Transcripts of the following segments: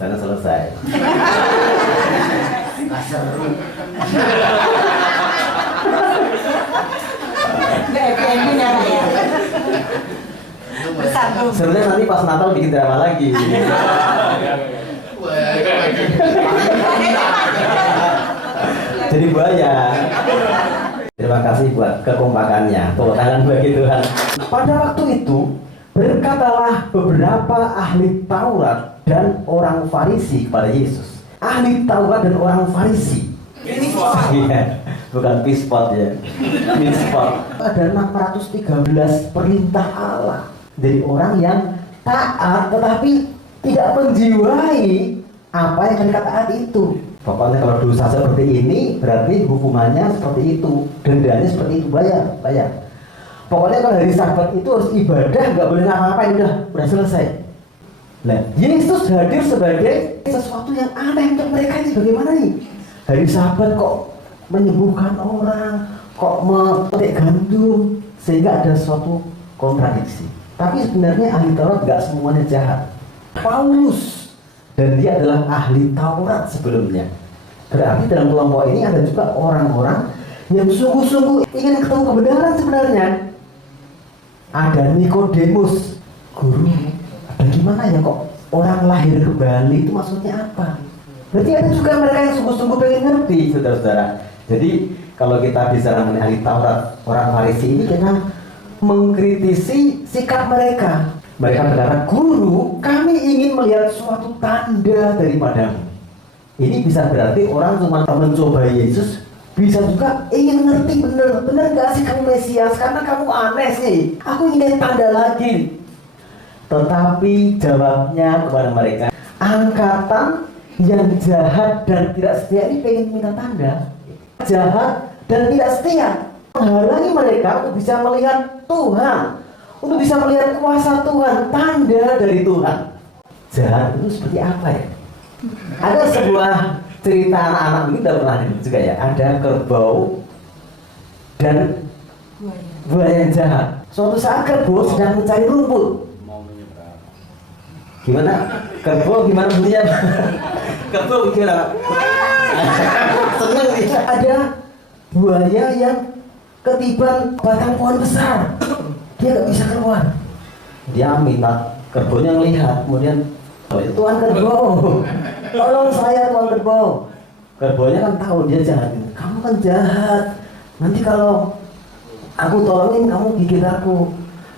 sana selesai. Seru. Sebenarnya nanti pas Natal bikin drama lagi. Jadi buaya. Terima kasih buat kekompakannya. Tepuk tangan bagi Tuhan. Pada waktu itu berkatalah beberapa ahli Taurat dan orang Farisi kepada Yesus. Ahli Taurat dan orang Farisi. Iya, bukan pispot ya. Pispot. Ada 613 perintah Allah. Jadi orang yang taat tetapi tidak menjiwai apa yang mereka taat itu. Pokoknya kalau dosa seperti ini berarti hukumannya seperti itu, dendanya seperti itu, bayar. Pokoknya kalau hari Sabat itu harus ibadah, nggak boleh ngapa-ngapain, udah selesai. Nah, Yesus hadir sebagai sesuatu yang aneh untuk mereka ini. Bagaimana nih? Hari Sabat kok menyembuhkan orang, kok memetik gandum, sehingga ada suatu kontradiksi. Tapi sebenarnya ahli Taurat nggak semuanya jahat. Paulus, dan dia adalah ahli Taurat sebelumnya. Berarti dalam kelompok ini ada juga orang-orang yang sungguh-sungguh ingin ketemu kebenaran sebenarnya. Ada Nikodemus, guru, bagaimana ya kok orang lahir kembali itu maksudnya apa? Berarti ada juga mereka yang sungguh-sungguh pengen ngerti, saudara-saudara. Jadi kalau kita bicara mengenai ahli Taurat, orang Farisi ini kita mengkritisi sikap mereka. Mereka berkata, guru, kami ingin melihat suatu tanda daripadamu. Ini bisa berarti orang cuma mencoba Yesus, bisa juga ingin ngerti bener gak sih kamu Mesias, karena kamu aneh sih, aku ingin tanda lagi. Tetapi jawabnya kepada mereka, angkatan yang jahat dan tidak setia ini pengen minta tanda. Jahat dan tidak setia menghalangi mereka untuk bisa melihat Tuhan, untuk bisa melihat kuasa Tuhan, tanda dari Tuhan. Jahat itu seperti apa ya? Ada sebuah cerita anak-anak ini udah pernah juga ya. Ada kerbau dan buaya yang jahat. Suatu saat kerbau sedang mencari rumput. Gimana? Kerbau gimana bunyinya? Kerbau gimana? Seneng ya. Ada buaya yang ketiban batang pohon besar. Dia nggak bisa keluar. Dia minta kerbaunya melihat, kemudian Tuan kerbau, tolong saya Tuan kerbau. Kerbaunya kan tahu dia jahat. Kamu kan jahat. Nanti kalau aku tolongin kamu gigit aku.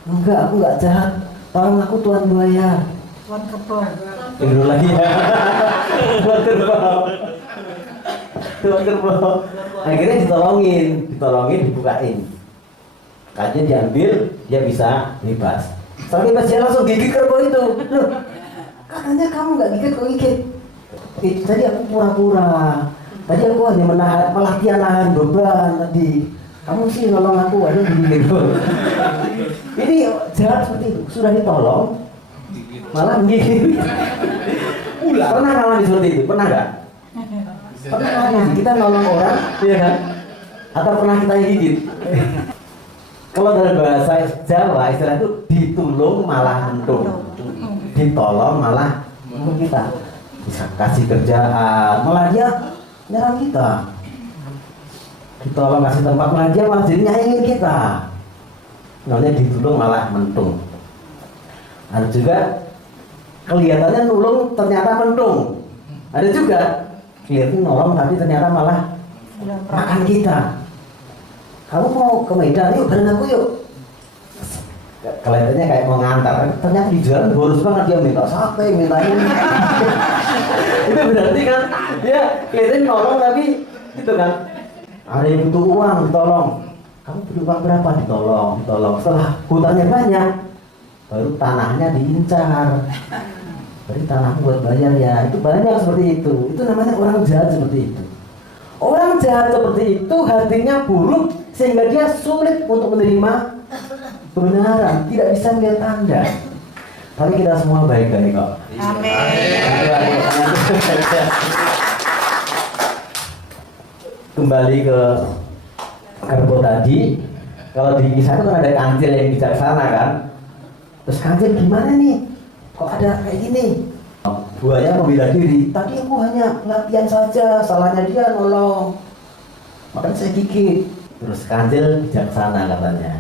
Enggak, aku nggak jahat. Tolong aku Tuan buaya. Tuan kerbau. Tidur lagi ya. Tuan kerbau. Tuan kerbau. Akhirnya ditolongin, dibukain. Kakinya diambil, dia bisa bebas. Setelah bebas dia langsung gigit kerbau itu. Loh, katanya kamu nggak gigit, kok gigit? Itu tadi aku pura-pura. Tadi aku hanya melatih nahan beban tadi. Kamu sih nolong aku, ada gitu. Ini jahat seperti itu. Sudah ditolong, malah gigit. Pernah ngalamin seperti itu? Pernah nggak? Pernah nggak? Kita nolong orang, ya kan? Atau pernah kita gigit? Kalau dalam bahasa Jawa istilah itu ditulung malah mentung, ditolong malah kita bisa kasih kerjaan, malah dia nyerang kita. Ditolong kasih tempat malah dia malah jadi nyaingin kita. Namanya ditulung malah mentung. Ada juga kelihatannya nulung ternyata mentung. Ada juga kelihatannya nolong tapi ternyata malah makan kita. Kamu mau ke Medan, yuk bareng aku yuk. Kelihatannya kayak mau ngantar, ternyata di jalan boros banget, dia minta sate, minta ini. Itu berarti kan dia kelihatannya nolong tapi gitu kan. Ada yang butuh uang, ditolong. Kamu butuh uang berapa? Ditolong. Setelah hutangnya banyak, baru tanahnya diincar. Berarti tanah buat bayar ya. Itu banyak seperti itu. Itu namanya orang jahat seperti itu. Orang jahat seperti itu hatinya buruk sehingga dia sulit untuk menerima kebenaran, tidak bisa melihat tanda. Tapi kita semua baik-baik kok. Amin. Kembali ke kerbau tadi, kalau di kisah itu kan ada kancil yang bijaksana kan. Terus kancil gimana nih? Kok ada kayak gini? Buaya membela diri, tadi aku hanya latihan saja, salahnya dia nolong, makanya saya gigit. Terus kancil bijaksana katanya,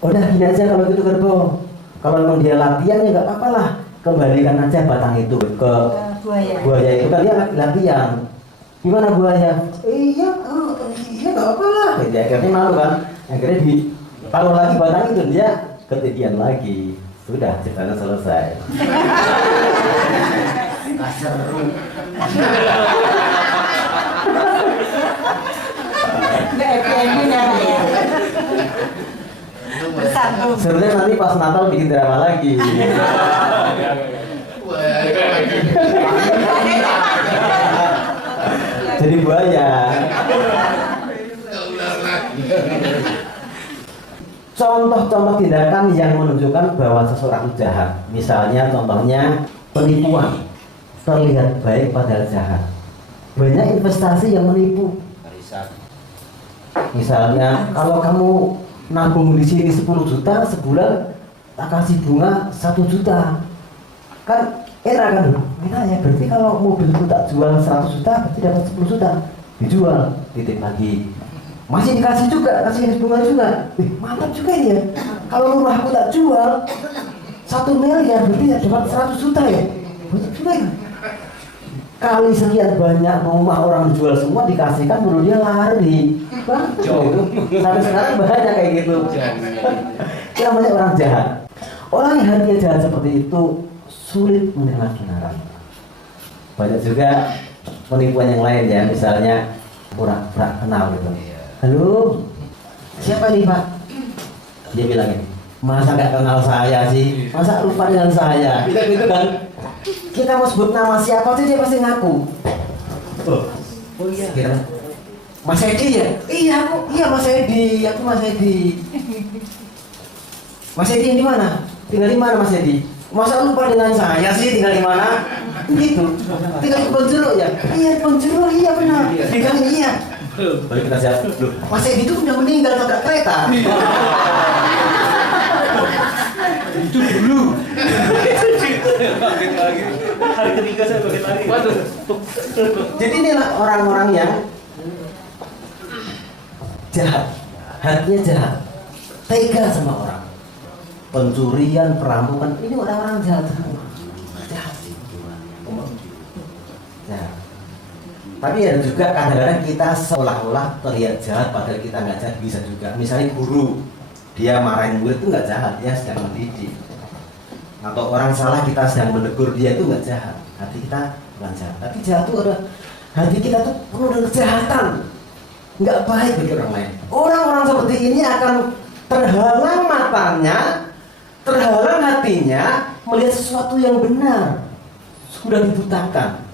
udah gini aja kalau gitu Kerbau, kalau memang dia latihan ya nggak apa-apa lah, kembalikan aja batang itu ke buaya itu kan dia latihan. Gimana buaya? Iya nggak apa-apa lah. Dia akhirnya malu kan, akhirnya ditaruh lagi batang itu, dia ketidian lagi. Sudah, ceritanya selesai. Seru. Sebenarnya nanti pas Natal bikin drama lagi. Jadi buaya. Contoh-contoh tindakan yang menunjukkan bahwa seseorang itu jahat. Misalnya contohnya penipuan, terlihat baik padahal jahat. Banyak investasi yang menipu. Misalnya kalau kamu nabung di sini 10 juta sebulan, tak kasih bunga 1 juta. Kan era kan, enak ya, berarti kalau mobilku tak jual 100 juta berarti dapat 10 juta. Dijual, titip lagi. Masih dikasih juga, kasih bunga juga. Mantap juga ini ya. Kalau rumahku tak jual 1 miliar berarti dapat 100 juta ya. Mantap juga ya. Kali sekian banyak rumah orang dijual semua dikasihkan, baru dia lari. Itu sampai sekarang banyak kayak gitu. Itu namanya orang jahat. Orang yang hatinya jahat seperti itu sulit menerima kebenaran. Banyak juga penipuan yang lain ya, misalnya pura-pura kenal gitu. Halo, siapa nih Pak? Dia bilang ini, masa gak kenal saya sih? Masa lupa dengan saya? Gitu kan? Kita mau sebut nama siapa sih dia pasti ngaku. Oh iya. Kira Mas Edi ya? Iya Mas Edi, aku Mas Edi. Mas Edi yang di mana? Tinggal di mana Mas Edi? Masa lupa dengan saya sih, tinggal di mana? Gitu. Tinggal di Bonjero ya? Iya Bonjero, iya benar. Tinggal iya. Baru kita siap. Loh, Mas Edi itu udah meninggal tabrak kereta. Itu dulu. Hari ketiga saya balik lagi. Waduh. Jadi inilah orang-orang yang jahat, hatinya jahat, tega sama orang. Pencurian, perampokan, ini orang-orang jahat semua. Jahat. Jahat. Tapi ada juga kadang-kadang kita seolah-olah terlihat jahat padahal kita nggak jahat, bisa juga. Misalnya guru, dia marahin murid itu nggak jahat, dia sedang mendidik. Atau orang salah kita sedang menegur dia, itu nggak jahat. Hati kita bukan jahat, tapi jahat itu ada. Hati kita tuh penuh dengan kejahatan, nggak baik bagi orang lain. Orang-orang seperti ini akan terhalang matanya, terhalang hatinya melihat sesuatu yang benar, sudah dibutakan.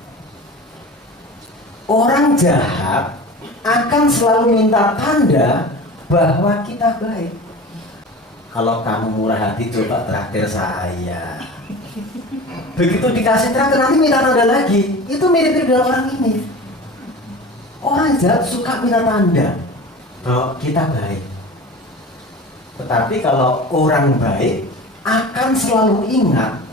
Orang jahat akan selalu minta tanda bahwa kita baik. Kalau kamu murah hati coba traktir saya. Begitu dikasih traktir nanti minta tanda lagi. Itu mirip-mirip dengan orang ini. Orang jahat suka minta tanda bahwa kita baik. Tetapi kalau orang baik akan selalu ingat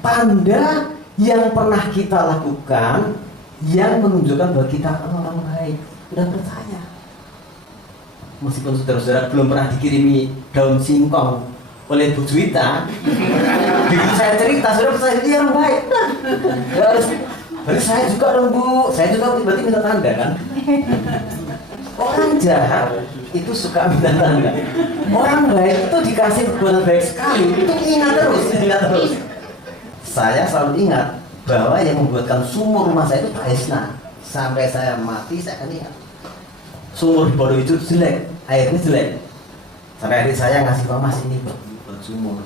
tanda yang pernah kita lakukan yang menunjukkan bahwa kita orang baik. Sudah percaya. Meskipun saudara-saudara belum pernah dikirimi daun singkong oleh Bu Juwita, begitu saya cerita, saudara percaya dia orang baik. Berarti saya juga dong Bu, saya juga berarti minta tanda kan. Orang jahat itu suka minta tanda. Orang baik itu dikasih perbuatan baik sekali, itu ingat terus. Saya selalu ingat bahwa yang membuatkan sumur rumah saya itu Pak Esna. Sampai saya mati saya akan ingat. Sumur di Bodo itu jelek, airnya jelek. Sampai adik saya ngasih mama sini buat sumur.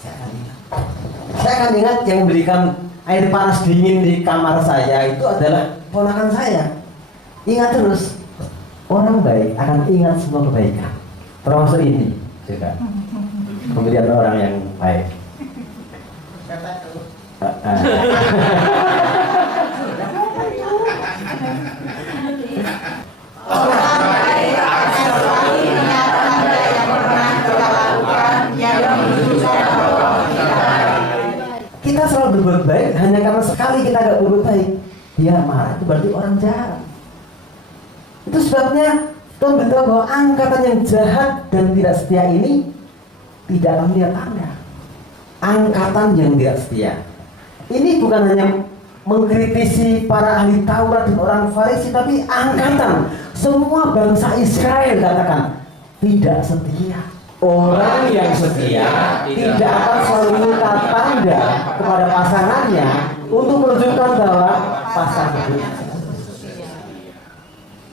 Saya akan ingat yang memberikan air panas dingin di kamar saya itu adalah ponakan saya. Ingat terus, orang baik akan ingat semua kebaikan, termasuk ini juga. Kemudian orang yang baik. Kita selalu berbuat baik kita nggak berbuat baik, dia marah, itu berarti orang jahat. Itu sebabnya Tuhan beritahu bahwa angkatan yang jahat dan tidak setia ini tidak akan melihat tanda. Angkatan yang tidak setia ini bukan hanya mengkritisi para ahli Taurat dan orang Farisi, tapi angkatan semua bangsa Israel katakan tidak setia. Orang yang setia tidak akan selalu minta tanda kepada pasangannya untuk menunjukkan bahwa pasangan itu.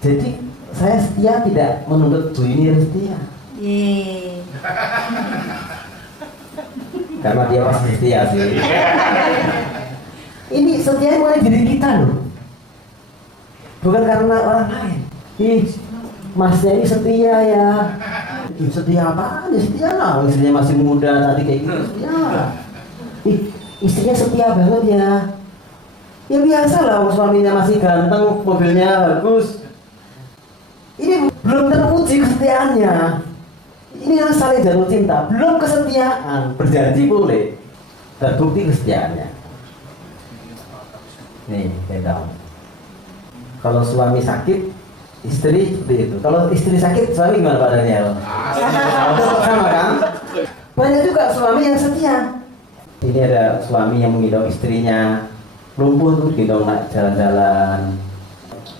Jadi saya setia tidak menuntut Bu ini setia. Karena dia pasti setia sih. Ini setia mulai diri kita loh, bukan karena orang lain. Masnya ini setia ya. Setia apa? Setia lah. Istrinya masih muda tadi kayak gitu. Setia. Istrinya setia banget ya. Ya biasa lah, suaminya masih ganteng, mobilnya bagus. Ini belum teruji kesetiaannya. Ini yang saling jatuh cinta, belum kesetiaan. Berjanji boleh, terbukti kesetiaannya. Nih, saya tahu. Kalau suami sakit, istri seperti itu. Kalau istri sakit, suami gimana Pak Daniel? Sama kan? Banyak juga suami yang setia. Ini ada suami yang menggendong istrinya, lumpuh tuh gendong nak jalan-jalan,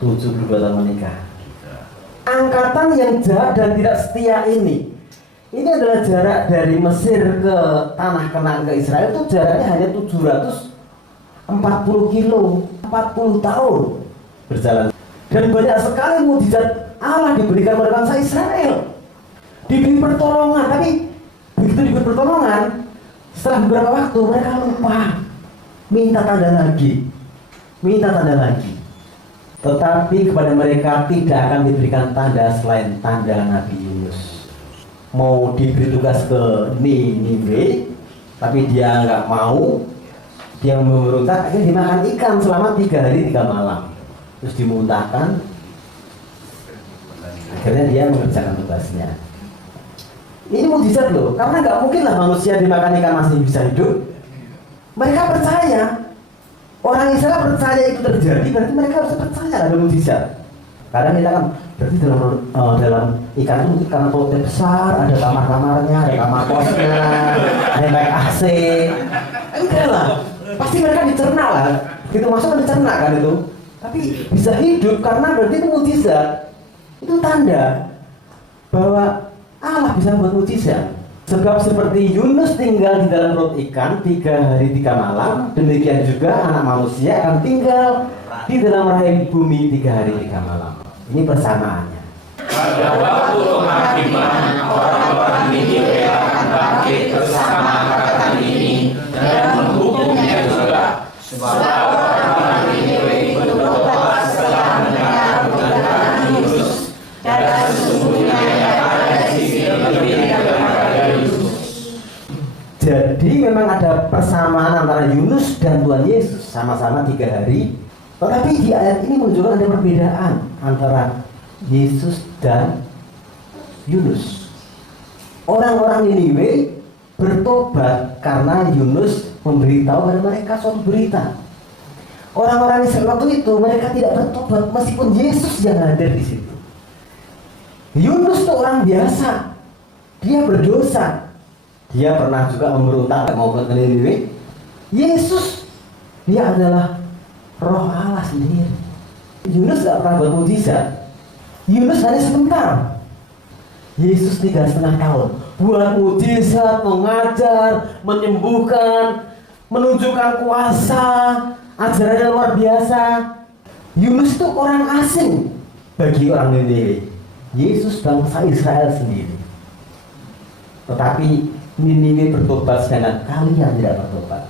72 tahun menikah. Angkatan yang jahat dan tidak setia ini adalah jarak dari Mesir ke tanah Kanaan ke Israel itu jaraknya hanya 740 kilo, 40 tahun berjalan. Dan banyak sekali mukjizat Allah diberikan kepada bangsa Israel. Diberi pertolongan, tapi begitu diberi pertolongan, setelah beberapa waktu mereka lupa, minta tanda lagi. Tetapi kepada mereka tidak akan diberikan tanda selain tanda Nabi Yunus. Mau diberi tugas ke Niniwe, tapi dia nggak mau. Dia memberontak, akhirnya dimakan ikan selama 3 hari 3 malam. Terus dimuntahkan. Akhirnya dia mengerjakan tugasnya. Ini mukjizat loh, karena nggak mungkin lah manusia dimakan ikan masih bisa hidup. Mereka percaya. Orang Israel percaya itu terjadi, berarti mereka harus percaya ada mukjizat. Kadang kita kan berarti dalam ikan itu karena perutnya besar, ada kamar-kamarnya, ada kamar kosnya, ada yang baik AC. Enggak lah, pasti mereka dicerna lah. Gitu masuk kan dicerna kan itu. Tapi bisa hidup karena berarti itu mukjizat. Itu tanda bahwa Allah bisa membuat mukjizat. Sebab seperti Yunus tinggal di dalam perut ikan 3 hari 3 malam, demikian juga anak manusia akan tinggal di dalam rahim bumi 3 hari 3 malam. Ini persamaannya. Pada waktu penghakiman, orang-orang Niniwe akan bangkit bersama angkatan ini dan menghukumnya juga. Sebab orang-orang Niniwe bertobat setelah mendengar perkataan Yunus, dan sesungguhnya yang ada di sini lebih daripada Yunus. Jadi memang ada persamaan antara Yunus dan Tuhan Yesus, sama-sama 3 hari. Tetapi di ayat ini menunjukkan ada perbedaan antara Yesus dan Yunus. Orang-orang Niniwe bertobat karena Yunus memberitahu kepada mereka suatu berita. Orang-orang Israel waktu itu mereka tidak bertobat meskipun Yesus yang hadir di situ. Yunus itu orang biasa, dia berdosa, dia pernah juga memberontak mau ke Niniwe. Yesus dia adalah Roh Allah sendiri. Yunus tidak pernah buat mukjizat. Yunus hanya sebentar. Yesus 3,5 tahun buat mukjizat, mengajar, menyembuhkan, menunjukkan kuasa, ajarannya luar biasa. Yunus itu orang asing bagi orang Niniwe. Yesus bangsa Israel sendiri. Tetapi Niniwe bertobat sedangkan kalian tidak bertobat.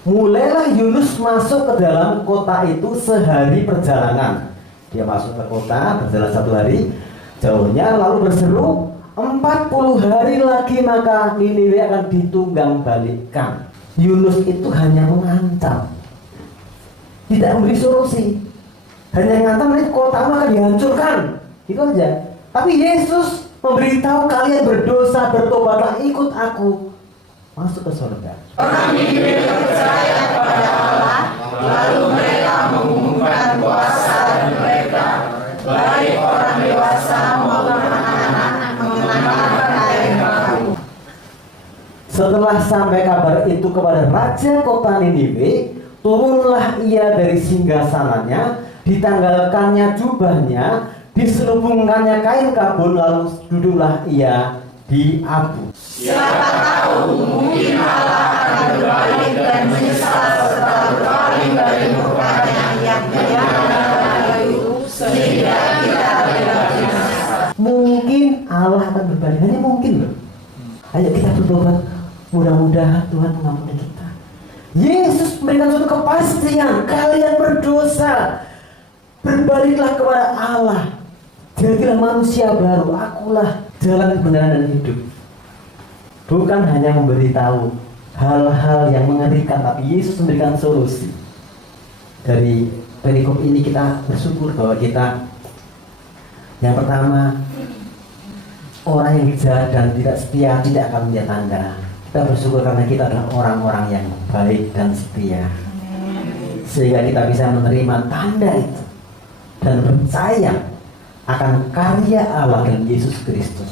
Mulailah Yunus masuk ke dalam kota itu sehari perjalanan. Dia masuk ke kota, berjalan 1 hari jauhnya, lalu berseru 40 hari lagi maka Niniwe akan ditunggang balikkan. Yunus itu hanya mengancam, tidak memberi solusi, hanya mengancam nanti kota akan dihancurkan, itu aja. Tapi Yesus memberitahu kalian berdosa, bertobatlah, ikut aku masuk ke surga. Orang Niniwe percaya kepada Allah, Lalu mereka mengumumkan puasa mereka, baik orang dewasa maupun anak-anak mengenakan kain baru. Setelah sampai kabar itu kepada raja kota Niniwe, turunlah ia dari singgasananya, ditanggalkannya jubahnya, diselubungkannya kain kabun, lalu duduklah ia di abu. Siapa tahu mungkin Allah akan berbalik dan menyesal setelah berpaling dari murkanya yang menyala itu, sehingga kita tidak binasa. Mungkin Allah akan berbalik, hanya mungkin loh. Ayo kita bertobat, mudah-mudahan Tuhan mengampuni kita. Yesus memberikan suatu kepastian, kalian berdosa, berbaliklah kepada Allah, jadilah manusia baru, akulah jalan kebenaran dan hidup. Bukan hanya memberitahu hal-hal yang mengerikan, tapi Yesus memberikan solusi. Dari perikop ini kita bersyukur bahwa kita, yang pertama, orang yang jahat dan tidak setia tidak akan melihat tanda. Kita bersyukur karena kita adalah orang-orang yang baik dan setia, sehingga kita bisa menerima tanda itu dan percaya akan karya Allah dan Yesus Kristus.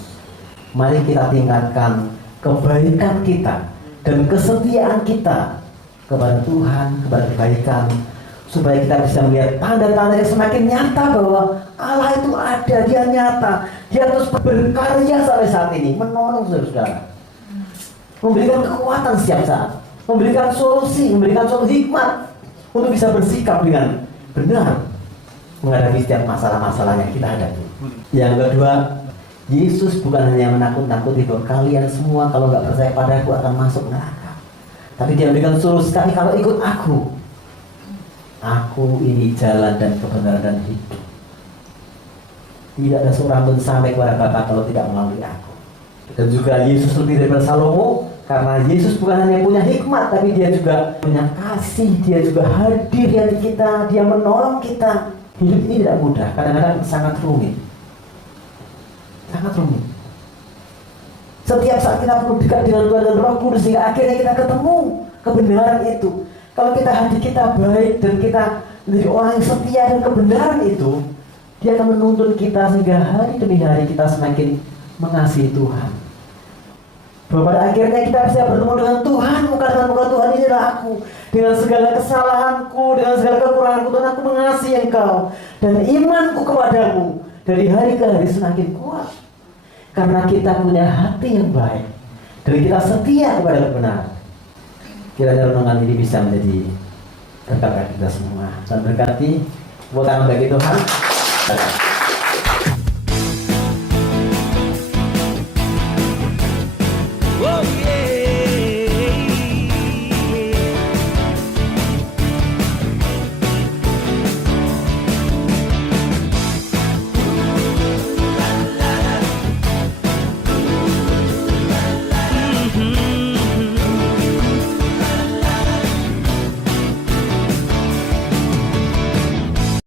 Mari kita tingkatkan kebaikan kita dan kesetiaan kita kepada Tuhan, kepada kebaikan, supaya kita bisa melihat tanda-tanda yang semakin nyata bahwa Allah itu ada, Dia nyata, Dia terus berkarya sampai saat ini, menolong saudara-saudara, memberikan kekuatan setiap saat, memberikan solusi, memberikan suatu hikmat untuk bisa bersikap dengan benar menghadapi setiap masalah-masalah yang kita hadapi. Yang kedua, Yesus bukan hanya menakut-nakuti bahwa kalian semua kalau nggak percaya padaku akan masuk neraka, tapi Dia memberikan solusi, tapi kalau ikut aku ini jalan dan kebenaran dan hidup. Tidak ada seorang pun sampai kepada Bapa kalau tidak melalui aku. Dan juga Yesus lebih daripada Salomo, karena Yesus bukan hanya punya hikmat, tapi Dia juga punya kasih, Dia juga hadir di kita, Dia menolong kita. Hidup ini tidak mudah, kadang-kadang sangat rumit. Sangat rumit. Setiap saat kita perlu dekat dengan Tuhan dan Roh Kudus, sehingga akhirnya kita ketemu kebenaran itu. Kalau kita hati kita baik dan kita menjadi orang yang setia dan kebenaran itu, Dia akan menuntun kita sehingga hari demi hari kita semakin mengasihi Tuhan. Bahwa pada akhirnya kita bisa bertemu dengan Tuhan, muka dengan muka. Tuhan, inilah aku, dengan segala kesalahanku, dengan segala kekuranganku, Tuhan, aku mengasihi Engkau, dan imanku kepadamu dari hari ke hari semakin kuat, karena kita punya hati yang baik dan kita setia kepada kebenaran. Kiranya renungan ini bisa menjadi berkat bagi kita semua dan berkati buat bagi Tuhan.